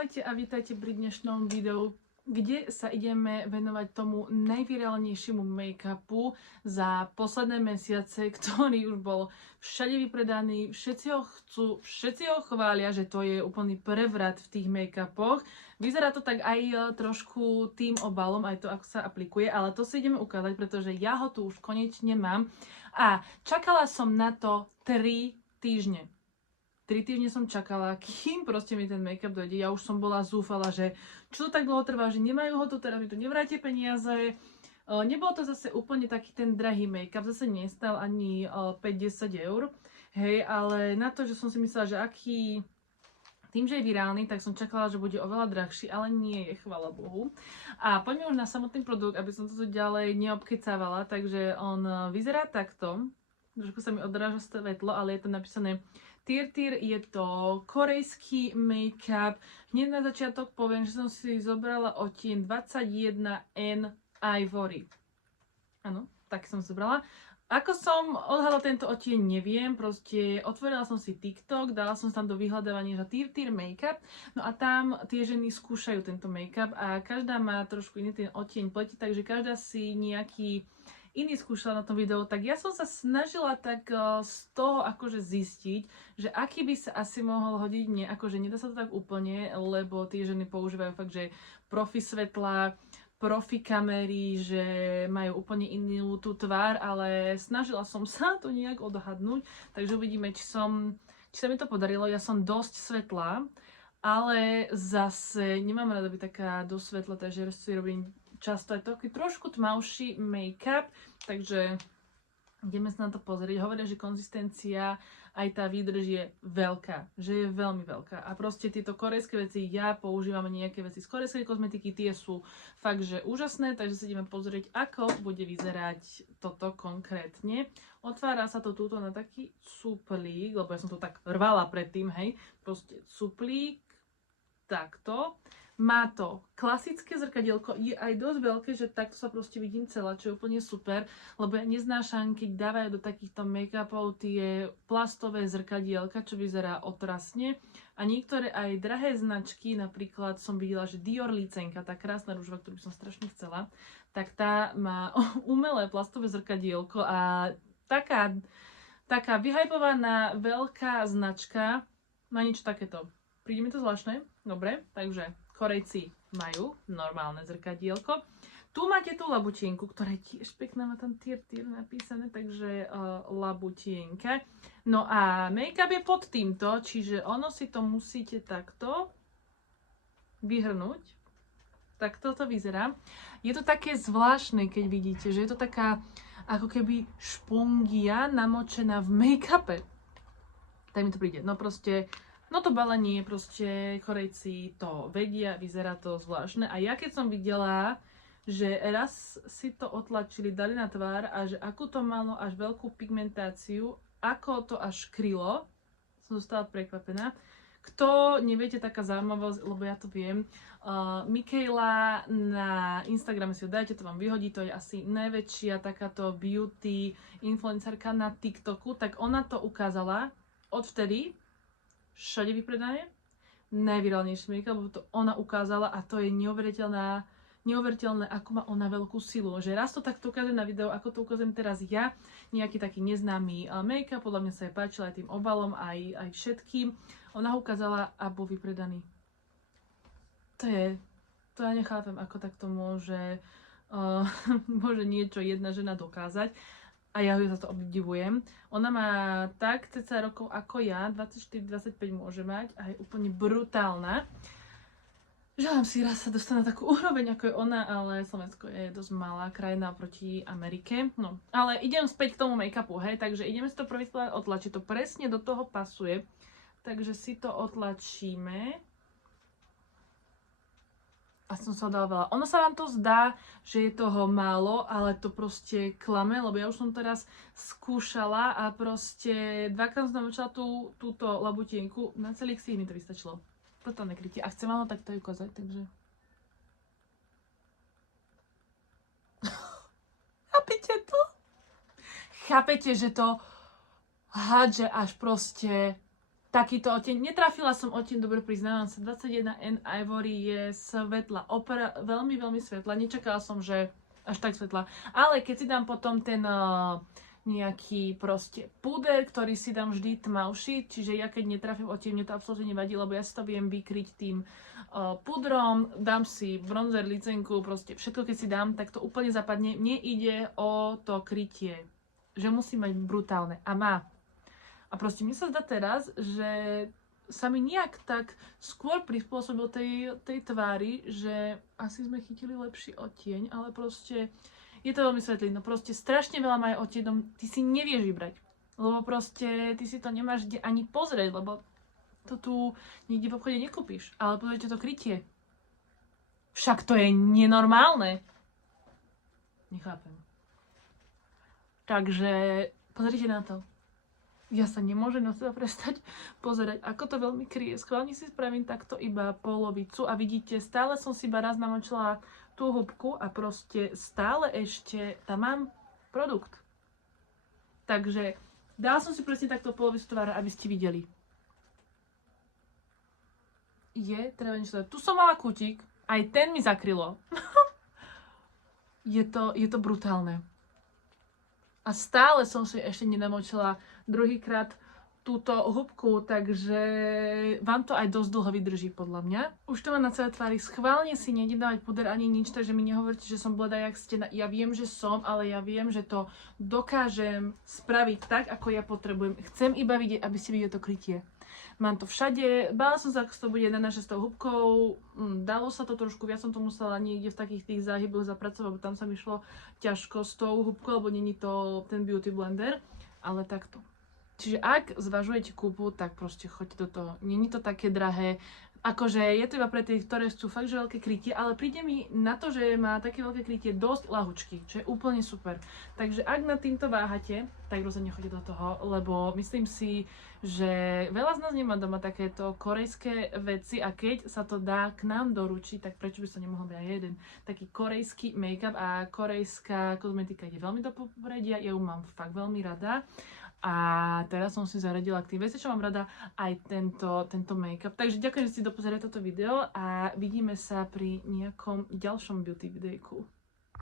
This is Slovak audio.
Ahojte a vítajte pri dnešnom videu, kde sa ideme venovať tomu najvirálnejšiemu make-upu za posledné mesiace, ktorý už bol všade vypredaný, všetci ho chcú, všetci ho chvália, že to je úplný prevrat v tých make-upoch. Vyzerá to tak aj trošku tým obalom, aj to, ako sa aplikuje, ale to si ideme ukázať, pretože ja ho tu už konečne mám a čakala som na to 3 týždne. 3 týždne som čakala, kým proste mi ten make-up dojde. Ja už som bola zúfala, že čo to tak dlho trvá, že nemajú ho tu, teda mi tu nevrátia peniaze. Nebol to zase úplne taký ten drahý make-up, zase nestal ani 5-10 eur. Hej, ale na to, že som si myslela, že aký... Tým, že je virálny, tak som čakala, že bude oveľa drahší, ale nie je, chvála Bohu. A poďme už na samotný produkt, aby som to tu ďalej neobkecávala. Takže on vyzerá takto. Trošku sa mi odráža svetlo, ale je to napísané Tirtir, je to korejský make-up. Hneď na začiatok poviem, že som si zobrala odtieň 21N Ivory. Áno, tak som zobrala. Ako som odhadla tento odtieň, neviem, proste otvorila som si TikTok, dala som tam do vyhľadávania, že Tirtir make-up, no a tam tie ženy skúšajú tento make-up a každá má trošku iný ten odtieň pleti, takže každá si nejaký iný skúšala na tom videu, tak ja som sa snažila tak z toho akože zistiť, že aký by sa asi mohol hodiť mne, akože nedá sa to tak úplne, lebo tie ženy používajú fakt, že profi svetlá, profi kamery, že majú úplne inú tú tvár, ale snažila som sa to nejak odhadnúť, takže uvidíme, či sa mi to podarilo. Ja som dosť svetlá, ale zase nemám rada byť taká dosť svetlá, takže si robím často aj taký trošku tmavší make-up, takže ideme sa na to pozrieť. Hovoria, že konzistencia aj tá výdrž je veľká, že je veľmi veľká. A proste tieto korejské veci, ja používam nejaké veci z korejskej kozmetiky, tie sú fakt, že úžasné, takže si ideme pozrieť, ako bude vyzerať toto konkrétne. Otvára sa to túto na taký suplík, lebo ja som to tak rvala predtým, hej, proste suplík, takto. Má to klasické zrkadielko, je aj dosť veľké, že takto sa proste vidím celá, čo je úplne super, lebo ja neznášam, keď dávajú do takýchto make-upov tie plastové zrkadielka, čo vyzerá otrasne. A niektoré aj drahé značky, napríklad som videla, že Dior Licenka, tá krásna rúžova, ktorú by som strašne chcela, tak tá má umelé plastové zrkadielko a taká vyhypovaná veľká značka má niečo takéto. Príde mi to zvláštne? Dobre, takže Korejci majú normálne zrkadielko. Tu máte tú labutienku, ktorá je tiež pekná, má tam Tirtir napísané, takže labutienka. No a make-up je pod týmto, čiže ono si to musíte takto vyhrnúť. Tak toto vyzerá. Je to také zvláštne, keď vidíte, že je to taká ako keby špongia namočená v make-upe. Tak mi to príde. No proste... No to balenie, proste Korejci to vedia, vyzerá to zvláštne. A ja keď som videla, že raz si to otlačili, dali na tvár a že akú to malo až veľkú pigmentáciu, ako to až krylo, som zostala prekvapená. Kto neviete, taká zaujímavosť, lebo ja to viem, Michaela na Instagrame si ho dajte, to vám vyhodí, to je asi najväčšia takáto beauty influencerka na TikToku, tak ona to ukázala odvtedy, všade vypredané, najvirálnejší make-up, lebo to ona ukázala a to je neuveriteľné, ako má ona veľkú silu. Že raz to takto ukážem na video, ako to ukážem teraz ja, nejaký taký neznámy make-up, podľa mňa sa jej páčil aj tým obalom, aj všetkým. Ona ho ukázala a bol vypredaný. To ja nechápem, ako takto môže niečo jedna žena dokázať. A ja ju za to obdivujem. Ona má tak cca rokov ako ja, 24-25 môže mať a je úplne brutálna. Želám si raz sa dostať na takú úroveň ako je ona, ale Slovensko je dosť malá krajina proti Amerike. No, ale idem späť k tomu make-upu, hej, takže ideme si to prvýkrát otlačiť. To presne do toho pasuje, takže si to otlačíme. A som sa dala veľa. Ono sa vám to zdá, že je toho málo, ale to proste klame, lebo ja už som teraz skúšala a proste dvakrát som namočila túto labutienku, na celý ksích mi to vystačilo. Totálne krytie. A chcem vám ho takto ukázať, takže... Chápete to? Chápete, že to hádže až proste takýto oteň. Netrafila som oteň, dobre priznávam sa, 21N Ivory je svetla, opera veľmi, veľmi svetla. Nečakala som, že až tak svetla. Ale keď si dám potom ten nejaký proste púder, ktorý si dám vždy tmavší, čiže ja keď netrafím oteň, mne to absolútne nevadí, lebo ja si to viem vykryť tým pudrom, dám si bronzer, licenku, proste všetko keď si dám, tak to úplne zapadne. Mne ide o to krytie, že musí mať brutálne a má. A proste mne sa zdá teraz, že sa mi nejak tak skôr prispôsobil tej tvári, že asi sme chytili lepší odtieň, ale proste je to veľmi svetlý. No proste strašne veľa majú odtieňom, ty si nevieš vybrať. Lebo proste ty si to nemáš kde ani pozrieť, lebo to tu nikde v obchode nekúpiš. Ale pozrite to krytie. Však to je nenormálne. Nechápem. Takže pozrite na to. Ja sa nemôžem na seba prestať pozerať, ako to veľmi kryje. Schválne si spravím takto iba polovicu a vidíte, stále som si iba raz namočila tú húbku a proste stále ešte tam mám produkt. Takže dala som si presne takto polovicu tvára, aby ste videli. Treba niečo dať. Tu som mala kútik, aj ten mi zakrylo. je to brutálne. A stále som si ešte nenamočila druhýkrát túto húbku, takže vám to aj dosť dlho vydrží podľa mňa. Už to mám na celé tvári, schválne si nejdem dávať puder ani nič, takže mi nehovorte, že som bledá jak stena. Ja viem, že som, ale ja viem, že to dokážem spraviť tak, ako ja potrebujem. Chcem iba vidieť, aby ste videli to krytie. Mám to všade, bála som sa, ako to bude 1/6 s tou húbkou, dalo sa to trošku, viac som to musela niekde v takých tých záhyboch zapracovať, lebo tam sa mi šlo ťažko s tou húbkou, lebo není to ten beauty blender, ale takto. Čiže ak zvažujete kúpu, tak proste choďte do toho. Není to také drahé, akože je to iba pre tých, ktoré sú fakt, že veľké krytie, ale príde mi na to, že má také veľké krytie dosť ľahučky, čo je úplne super. Takže ak nad týmto váhate, tak rozhodne choďte do toho, lebo myslím si, že veľa z nás nemá doma takéto korejské veci a keď sa to dá k nám doručiť, tak prečo by sa nemohol byť aj jeden taký korejský make-up a korejská kozmetika ide veľmi do popredia, ja ju mám fakt veľmi rada. A teraz som si zaradila k tým veci, čo mám rada, aj tento make-up. Takže ďakujem, že ste dopozerali toto video a vidíme sa pri nejakom ďalšom beauty videjku.